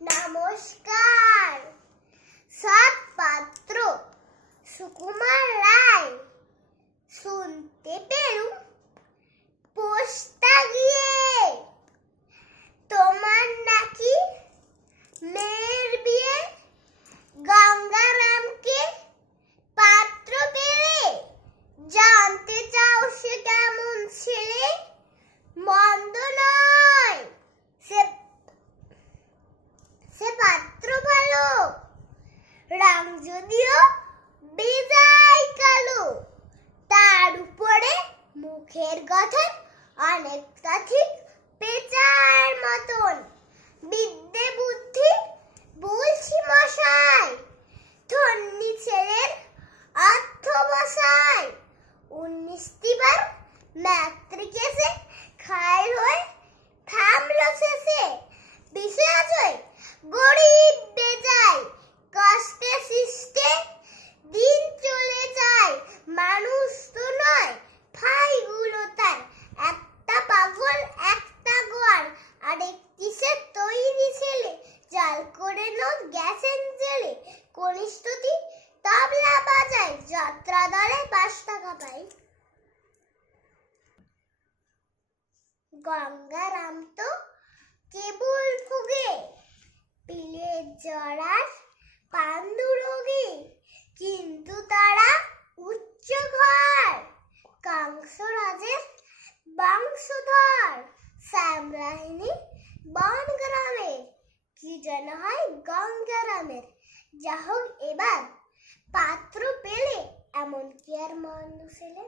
নমস্কার। সাত পাত্র সুকুমার রায় শুনতে পেলুম পোস্তা গিয়ে তোমার নাকি মেয়ের বিয়ে। গঙ্গারামকে পাত্র পেলে জানতে চাও সে কেমন ছেলে। মন্দ নয় সে পাত্র ভালো, রং যদিও বেজায় কালো। তার উপরে মুখের গঠন অনেকটা ঠিক পেঁচার মতন। বিদ্যে বুদ্ধি বলছি মশাই, ধন্যী ছেলের অর্থবসায়। 19টি বার ম্যাট্রিক এসে খায় হয়ে থামলো শেষে। বিষয় গরিব বেজায়, কষ্টে সৃষ্টে দিন চলে যায়। মানুষ তো নয় ভাইগুলো তার, একটা পাগল একটা গোয়ার, আরেকটি সে তৈরি ছেলে। জাল করে নোট গেছেন জেলে, কনিষ্ঠটি তবলা বাজায়, যাত্রা দলে 5 টাকা পায়। গঙ্গারাম তো কেবল ভোগে পিলের জড়ার পাণ্ডুরোগে, কিন্তু তারা উচ্চ ঘর কাংসরাজের বংশধর। শ্যামরাহিনী বনগ্রামে, কি যেন হয় গঙ্গারামের। যা হোক এবার পাত্র পেলে, এমন কি আর মন্দ ছেলে।